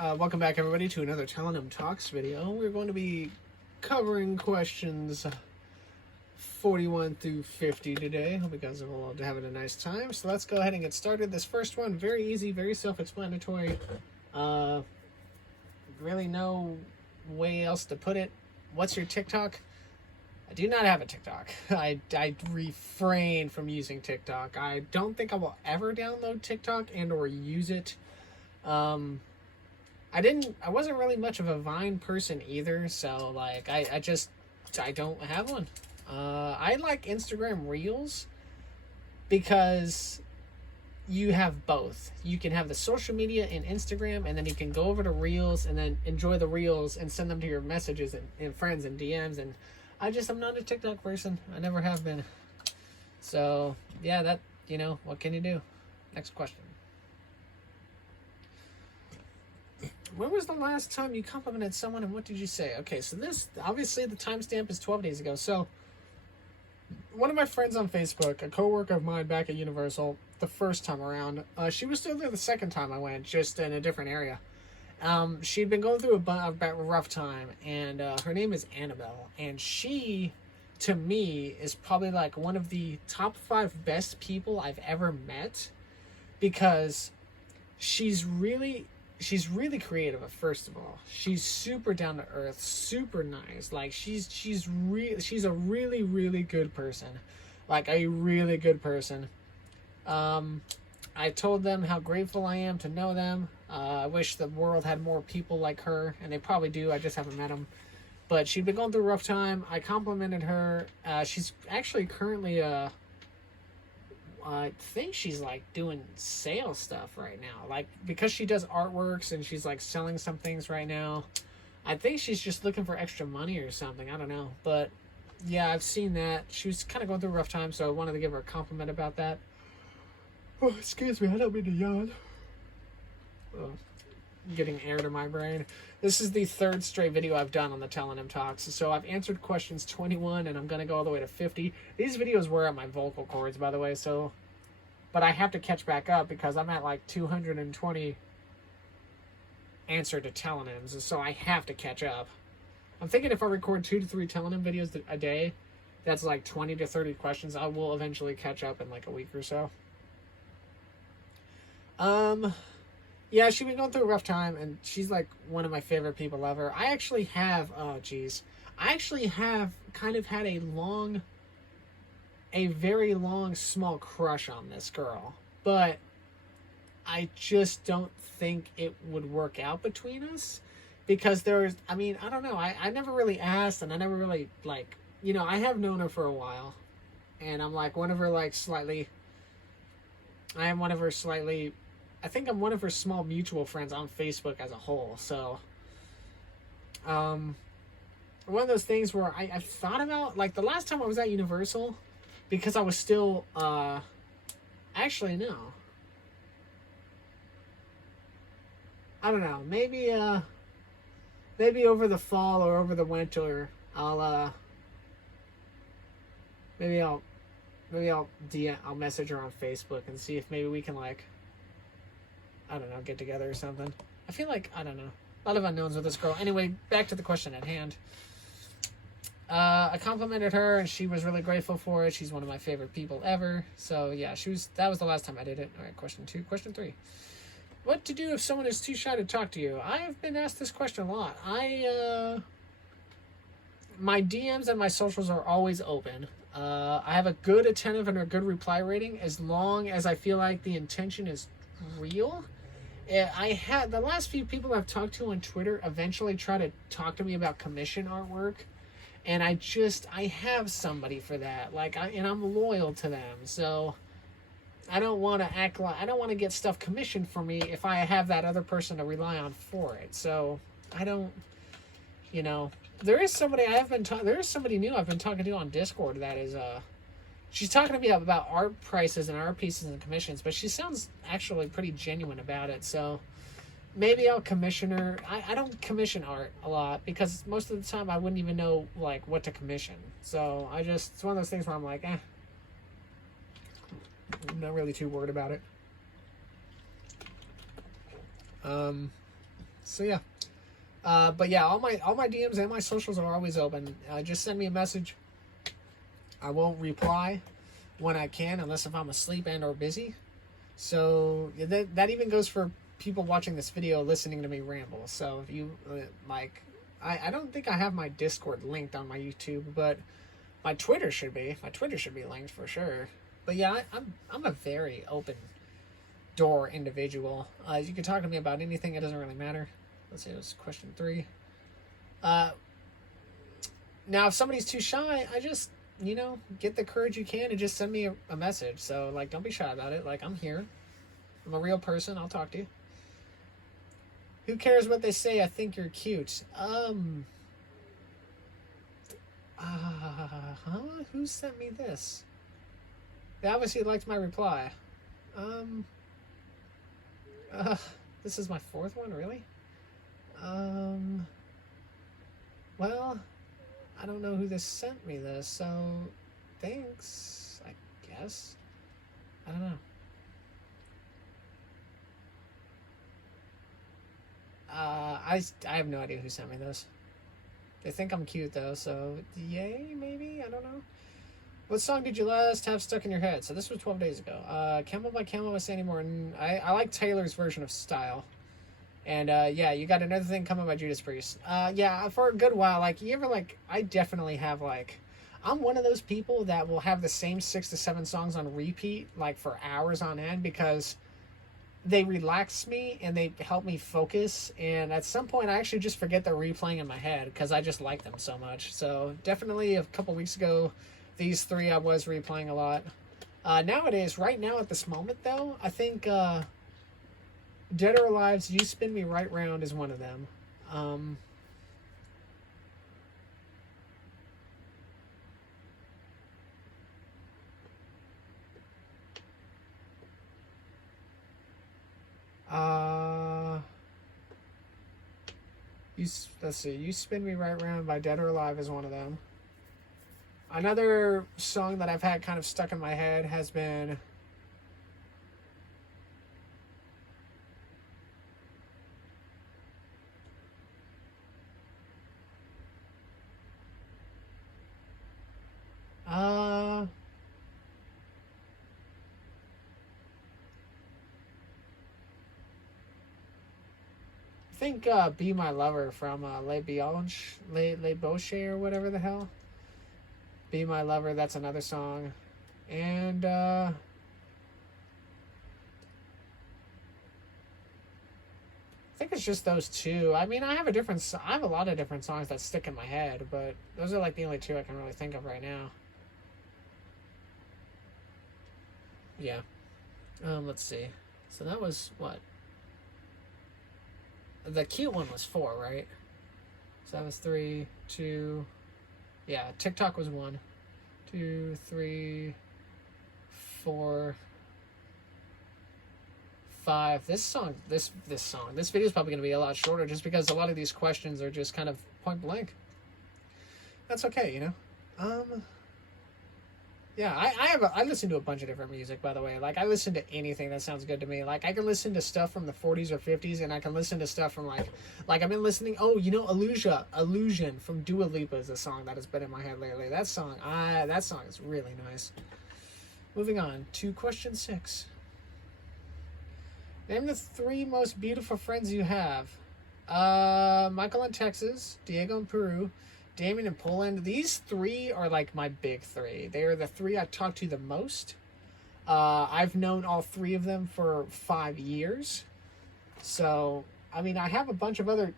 Welcome back, everybody, to another Tellonym Talks video. We're going to be covering questions 41 through 50 today. Hope you guys are all having a nice time. So let's go ahead and get started. This first one, very easy, very self-explanatory. Really no way else to put it. What's your TikTok? I do not have a TikTok. I refrain from using TikTok. I don't think I will ever download TikTok and or use it. I wasn't really much of a Vine person either, so like I don't have one. I like Instagram Reels because you have both. You can have the social media in Instagram, and then you can go over to Reels and then enjoy the Reels and send them to your messages and friends and DMs. And I'm not a TikTok person. I never have been. So yeah, what can you do? Next question. When was the last time you complimented someone and what did you say? Okay, so this, obviously the timestamp is 12 days ago. So one of my friends on Facebook, a coworker of mine back at Universal, the first time around, she was still there the second time I went, just in a different area. She'd been going through a rough time, and her name is Annabelle. And she, to me, is probably like one of the top 5 best people I've ever met, because she's really creative. First of all, she's super down to earth, super nice. Like she's a really, really good person, like a really good person. I told them how grateful I am to know them. I wish the world had more people like her, and they probably do. I just haven't met them. But she'd been going through a rough time. I complimented her. She's actually currently I think she's like doing sales stuff right now, like because she does artworks and she's like selling some things right now. I think she's just looking for extra money or something. I don't know, but yeah, I've seen that. She was kind of going through a rough time, so I wanted to give her a compliment about that. Oh, excuse me, I don't mean to yawn. Getting air to my brain. This is the 3rd straight video I've done on the Tellonym Talks. So I've answered questions 21, and I'm going to go all the way to 50. These videos wear out my vocal cords, by the way, so... But I have to catch back up because I'm at like 220 answer to Tellonyms, so I have to catch up. I'm thinking if I record 2 to 3 Tellonym videos a day, that's like 20 to 30 questions. I will eventually catch up in like a week or so. Yeah, she's been going through a rough time, and she's like one of my favorite people ever. I actually have kind of had a very long, small crush on this girl, but I just don't think it would work out between us, because I don't know, I never really asked, and I never really, like, I have known her for a while, and I'm like one of her, like, I think I'm one of her small mutual friends on Facebook as a whole. So, one of those things where I thought about, like, the last time I was at Universal, because I was still, actually, no. I don't know. Maybe over the fall or over the winter, I'll message her on Facebook and see if maybe we can, like, I don't know, get together or something. I feel like, I don't know, a lot of unknowns with this girl. Anyway, back to the question at hand. I complimented her, and she was really grateful for it. She's one of my favorite people ever. So yeah, that was the last time I did it. All right, question 2. Question 3. What to do if someone is too shy to talk to you? I have been asked this question a lot. My DMs and my socials are always open. I have a good attentive and a good reply rating, as long as I feel like the intention is real. The last few people I've talked to on Twitter eventually try to talk to me about commission artwork, and I have somebody for that, and I'm loyal to them, so I don't want to get stuff commissioned for me if I have that other person to rely on for it. So I don't, there is somebody new I've been talking to on Discord that is she's talking to me about art prices and art pieces and commissions, but she sounds actually pretty genuine about it, so maybe I'll commission her. I don't commission art a lot, because most of the time I wouldn't even know, like, what to commission. So it's one of those things where I'm like, I'm not really too worried about it. So yeah. But yeah, all my DMs and my socials are always open. Just send me a message. I won't reply when I can, unless if I'm asleep and or busy. So that even goes for people watching this video, listening to me ramble. So if you like, I don't think I have my Discord linked on my YouTube, but my Twitter should be. My Twitter should be linked for sure. But yeah, I'm a very open door individual. You can talk to me about anything. It doesn't really matter. Let's see, it was question 3. Now, if somebody's too shy, I just, get the courage you can and just send me a message. So, like, don't be shy about it. Like, I'm here. I'm a real person. I'll talk to you. Who cares what they say? I think you're cute. Who sent me this? They obviously liked my reply. This is my 4th one, really? Well, I don't know who this sent me this, so thanks, I guess. I don't know. I have no idea who sent me this. They think I'm cute, though, so yay, maybe? I don't know. What song did you last have stuck in your head? So this was 12 days ago. Camel by Camel by Sandy Morton. I like Taylor's version of Style. And, yeah, you got Another Thing Coming by Judas Priest. Yeah, for a good while, like, you ever, like, I definitely have, like, I'm one of those people that will have the same 6 to 7 songs on repeat, like, for hours on end, because they relax me and they help me focus. And at some point, I actually just forget they're replaying in my head because I just like them so much. So, definitely a couple weeks ago, these 3 I was replaying a lot. Nowadays, right now at this moment, though, I think, Dead or Alive's You Spin Me Right Round is one of them. Let's see. You Spin Me Right Round by Dead or Alive is one of them. Another song that I've had kind of stuck in my head has been... I think Be My Lover from Les Boucher or whatever the hell. Be My Lover, that's another song. And I think it's just those 2. I mean, I have a lot of different songs that stick in my head, but those are like the only 2 I can really think of right now. Yeah. Let's see. So that was what? The cute one was 4, right? So that was 3, 2. Yeah, TikTok was 1, 2, 3, 4, 5. This video is probably going to be a lot shorter just because a lot of these questions are just kind of point blank. That's okay, Yeah, I listen to a bunch of different music, by the way. Like, I listen to anything that sounds good to me. Like, I can listen to stuff from the 40s or 50s, and I can listen to stuff from, like I've been listening... Oh, Illusion from Dua Lipa is a song that has been in my head lately. That song is really nice. Moving on to question 6. Name the 3 most beautiful friends you have. Michael in Texas, Diego in Peru, Damien in Poland. These 3 are like my big 3. They are the 3 I talk to the most. I've known all 3 of them for 5 years. So, I mean, I have a bunch of other...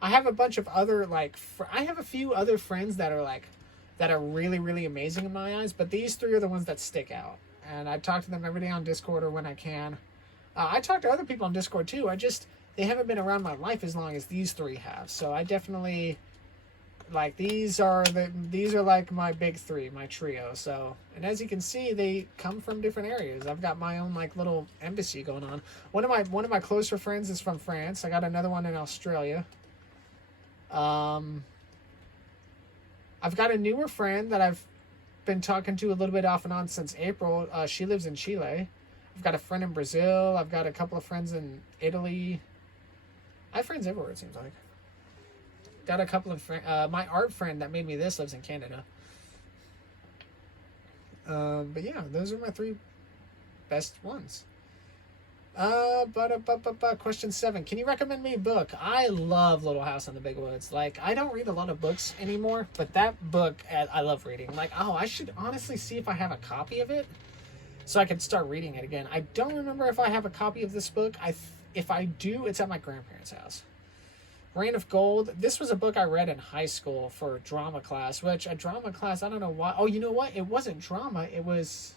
I have a few other friends that are really, really amazing in my eyes, but these 3 are the ones that stick out. And I talk to them every day on Discord or when I can. I talk to other people on Discord too. They haven't been around my life as long as these 3 have. So I definitely, like, these are like my big 3, my trio. So, and as you can see, they come from different areas. I've got my own, like, little embassy going on. One of my closer friends is from France. I got another one in Australia. I've got a newer friend that I've been talking to a little bit off and on since April. She lives in Chile. I've got a friend in Brazil. I've got a couple of friends in Italy. I have friends everywhere, it seems like. Got a couple of my art friend that made me this lives in Canada. But yeah, those are my 3 best ones. Question 7. Can you recommend me a book? I love Little House on the Big Woods. Like, I don't read a lot of books anymore, but that book I love reading. Like, I should honestly see if I have a copy of it so I can start reading it again. I don't remember if I have a copy of this book. If I do, it's at my grandparents' house. Rain of Gold. This was a book I read in high school for drama class, which a drama class, I don't know why. Oh, you know what? It wasn't drama. It was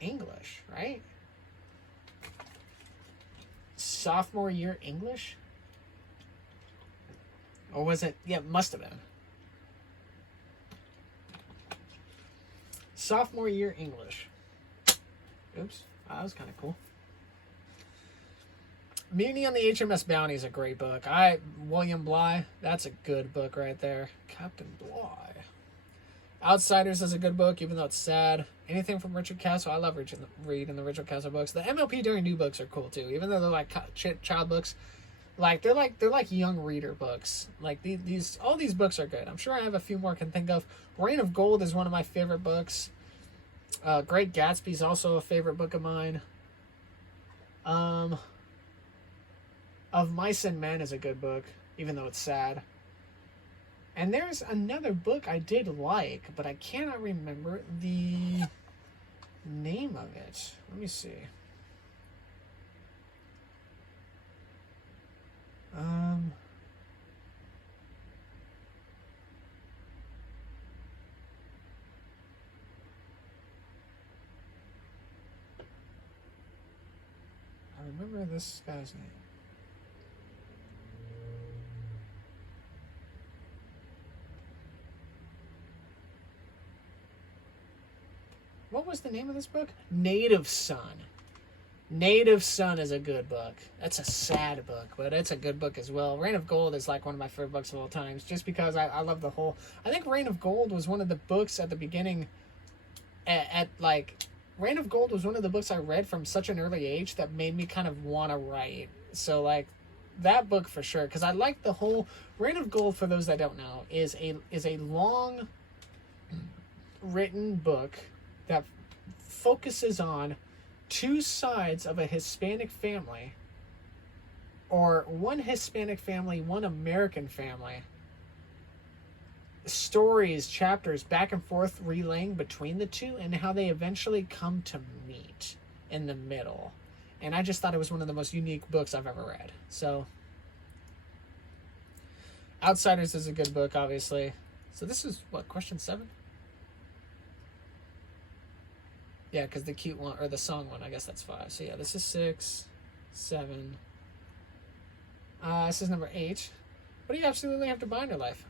English, right? Sophomore year English? Or was it? Yeah, it must have been. Sophomore year English. Oops. Oh, that was kind of cool. Mutiny on the HMS Bounty is a great book. William Bligh, that's a good book right there. Captain Bligh. Outsiders is a good book, even though it's sad. Anything from Richard Castle, I love reading the Richard Castle books. The MLP During New books are cool too, even though they're like child books. They're like young reader books. Like all these books are good. I'm sure I have a few more I can think of. Reign of Gold is one of my favorite books. Great Gatsby is also a favorite book of mine. Of Mice and Men is a good book, even though it's sad. And there's another book I did like, but I cannot remember the name of it. Let me see. I remember this guy's name. What was the name of this book? Native Son. Native Son is a good book. That's a sad book, but it's a good book as well. Reign of Gold is like one of my favorite books of all times, just because I love the whole... I think Reign of Gold was one of the books at the beginning Reign of Gold was one of the books I read from such an early age that made me kind of want to write. So, like, that book for sure, because I like the whole... Reign of Gold, for those that don't know, is a long written book that focuses on 2 sides of a Hispanic family, or one Hispanic family, one American family. Stories, chapters, back and forth relaying between the two, and how they eventually come to meet in the middle. And I just thought it was one of the most unique books I've ever read. So, Outsiders is a good book, obviously. So this is, what, question 7? Yeah, because the cute one, or the song one, I guess that's 5. So yeah, this is 6, 7. This is number 8. What do you absolutely have to buy in your life?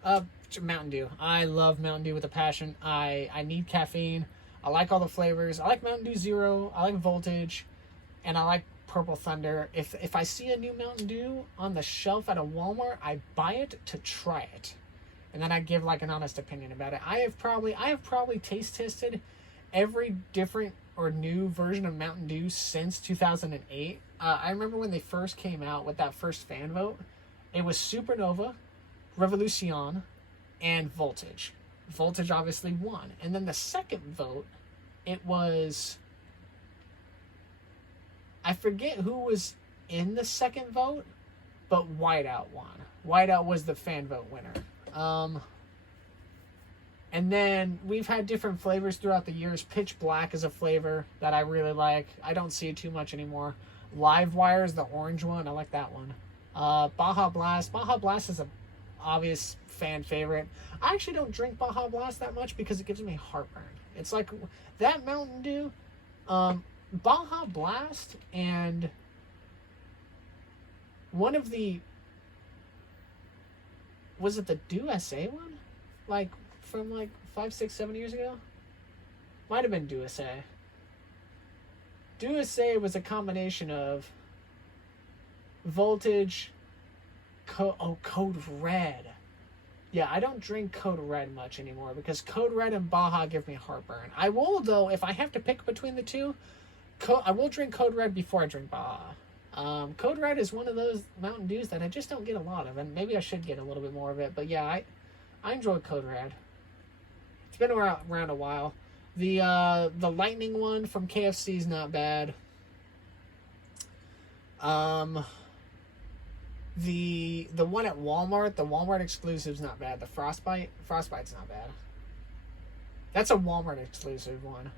Mountain Dew. I love Mountain Dew with a passion. I need caffeine. I like all the flavors. I like Mountain Dew Zero. I like Voltage. And I like Purple Thunder. If I see a new Mountain Dew on the shelf at a Walmart, I buy it to try it. And then I give like an honest opinion about it. I have probably taste tested every different or new version of Mountain Dew since 2008. I remember when they first came out with that first fan vote. It was Supernova, Revolution, and Voltage. Voltage obviously won. And then the second vote, it was... I forget who was in the second vote, but Whiteout won. Whiteout was the fan vote winner. And then we've had different flavors throughout the years. Pitch Black is a flavor that I really like. I don't see it too much anymore. Livewire is the orange one. I like that one. Baja Blast. Baja Blast is an obvious fan favorite. I actually don't drink Baja Blast that much because it gives me heartburn. It's like that Mountain Dew, Baja Blast, and one of the... Was it the Dew SA one? Like... from like 5, 6, 7 years ago? Might have been Dew SA. Dew SA was a combination of Voltage, Code Red. Yeah, I don't drink Code Red much anymore because Code Red and Baja give me heartburn. I will, though, if I have to pick between the two, I will drink Code Red before I drink Baja. Code Red is one of those Mountain Dews that I just don't get a lot of, and maybe I should get a little bit more of it. But yeah, I enjoy Code Red. It's been around a while. The Lightning one from KFC is not bad. The one at Walmart, the Walmart exclusive is not bad. The Frostbite's not bad. That's a Walmart exclusive one.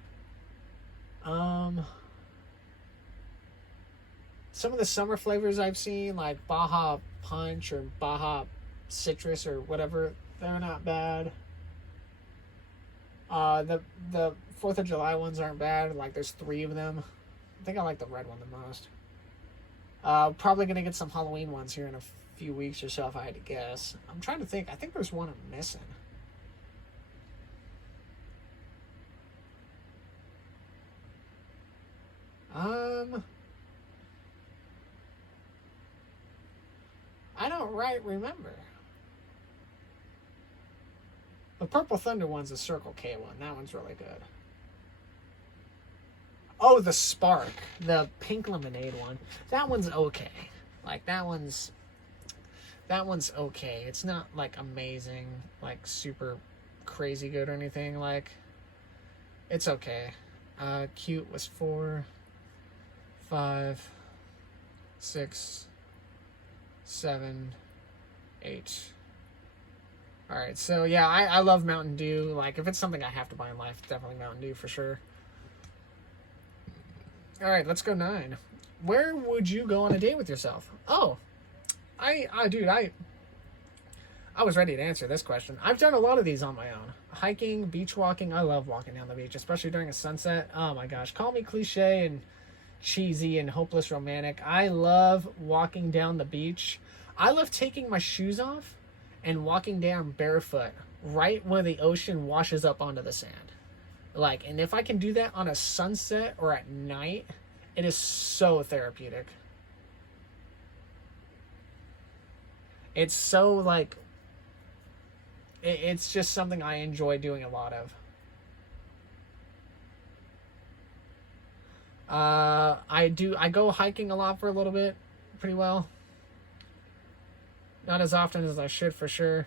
Some of the summer flavors I've seen, like Baja Punch or Baja Citrus or whatever, they're not bad. The 4th of July ones aren't bad. Like, there's 3 of them. I think I like the red one the most. Probably gonna get some Halloween ones here in a few weeks or so if I had to guess. I'm trying to think. I think there's one I'm missing. I don't remember. The Purple Thunder one's a Circle K one. That one's really good. Oh, the Spark. The pink lemonade one. That one's okay. Like, that one's okay. It's not, like, amazing, like, super crazy good or anything. Like, it's okay. Cute was 4, 5, 6, 7, 8. Alright, so yeah, I love Mountain Dew. Like, if it's something I have to buy in life, definitely Mountain Dew for sure. Alright, let's go 9. Where would you go on a date with yourself? Oh, dude, I was ready to answer this question. I've done a lot of these on my own. Hiking, beach walking. I love walking down the beach, especially during a sunset. Oh my gosh, call me cliche and cheesy and hopeless romantic. I love walking down the beach. I love taking my shoes off and walking down barefoot right where the ocean washes up onto the sand. Like, and if I can do that on a sunset or at night, it is so therapeutic. It's so, like, it's just something I enjoy doing a lot of. I go hiking a lot for a little bit, pretty well. Not as often as I should, for sure.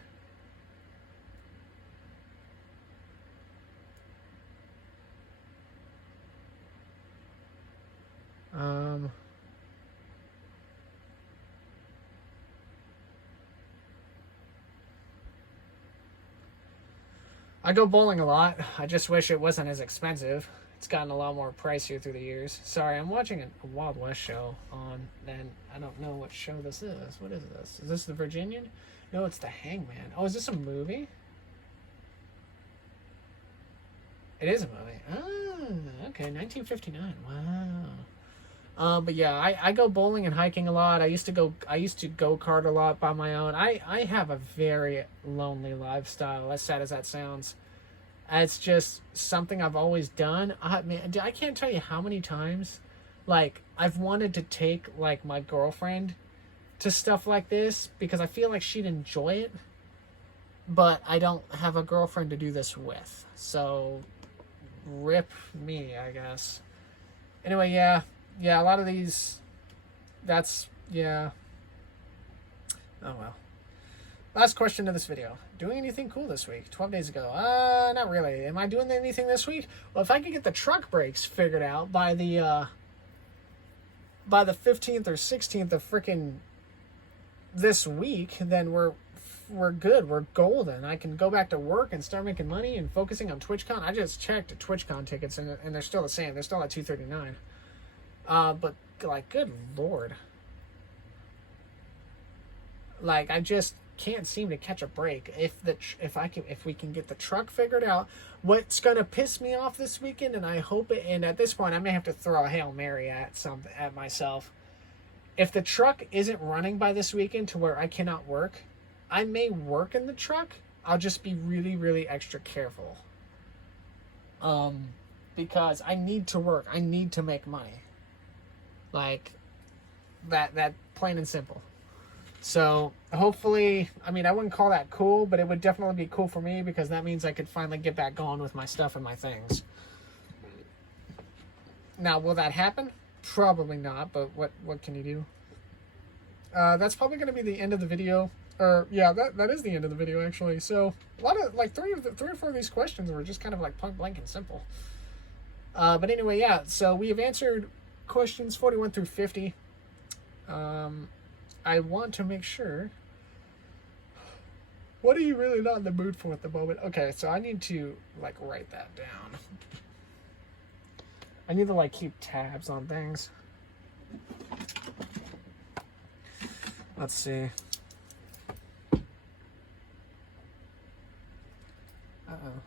I go bowling a lot. I just wish it wasn't as expensive. It's gotten a lot more pricier through the years. Sorry, I'm watching a Wild West show on, and I don't know what show this is. What is this? Is this The Virginian? No, it's The Hangman. Oh, is this a movie? It is a movie. Ah, okay, 1959. Wow. But yeah, I go bowling and hiking a lot. I used to go kart a lot by my own. I have a very lonely lifestyle, as sad as that sounds. It's just something I've always done. Man, I can't tell you how many times, like, I've wanted to take, like, my girlfriend to stuff like this because I feel like she'd enjoy it, but I don't have a girlfriend to do this with. So, rip me, I guess. Anyway, yeah, a lot of these, yeah. Oh, well. Last question of this video. Doing anything cool this week? 12 days ago. Not really. Am I doing anything this week? Well, if I could get the truck brakes figured out by the 15th or 16th of freaking this week, then we're good. We're golden. I can go back to work and start making money and focusing on TwitchCon. I just checked the TwitchCon tickets and they're still the same. They're still at $239. But, like, good Lord. Like, I just can't seem to catch a break. If we can get the truck figured out, what's gonna piss me off this weekend, and I hope it, and at this point I may have to throw a Hail Mary at myself. If the truck isn't running by this weekend to where I cannot work, I may work in the truck. I'll just be really, really extra careful. Because I need to work. I need to make money. Like, that plain and simple. So hopefully, I mean, I wouldn't call that cool, but it would definitely be cool for me because that means I could finally get back going with my stuff and my things. Now, will that happen? Probably not, but what can you do? That's probably going to be the end of the video. Or, yeah, that is the end of the video, actually. So, a lot of, like, three or four of these questions were just kind of, like, point blank and simple. But anyway, yeah, so we have answered questions 41 through 50. I want to make sure. What are you really not in the mood for at the moment? Okay, so I need to, like, write that down. I need to, like, keep tabs on things. Let's see. Uh-oh.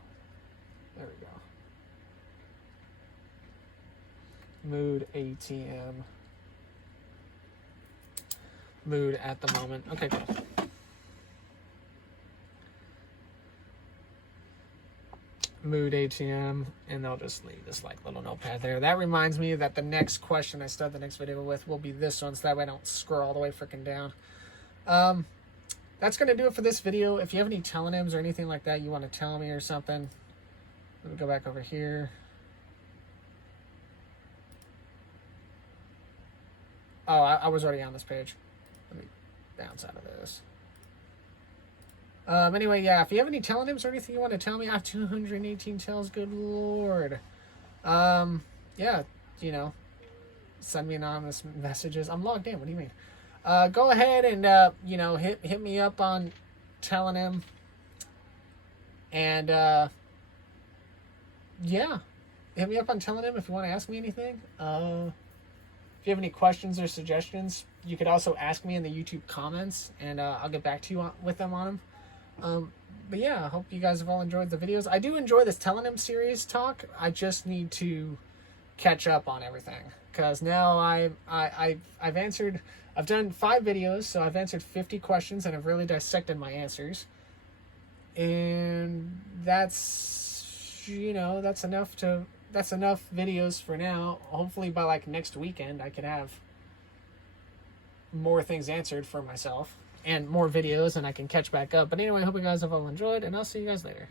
There we go. Mood ATM. Mood at the moment. Okay, cool. Mood ATM, and I'll just leave this like little notepad there. That reminds me that the next question I start the next video with will be this one, so that way I don't scroll all the way freaking down. That's gonna do it for this video. If you have any telonyms or anything like that you want to tell me or something, let me go back over here. Oh, I was already on this page. Let me bounce out of this. Anyway, yeah, if you have any telonyms or anything you want to tell me, I have 218 tells, good lord. Yeah, you know, send me anonymous messages. I'm logged in, what do you mean? Go ahead and, you know, hit me up on Tellonym. And, yeah, hit me up on Tellonym if you want to ask me anything. If you have any questions or suggestions, you could also ask me in the YouTube comments, and I'll get back to you with them on them. But yeah, I hope you guys have all enjoyed the videos. I do enjoy this Tellonym series talk. I just need to catch up on everything, because now I've done 5 videos, so I've answered 50 questions and I've really dissected my answers. And that's, you know, that's enough videos for now. Hopefully by like next weekend I could have more things answered for myself and more videos, and I can catch back up. But anyway, I hope you guys have all enjoyed, and I'll see you guys later.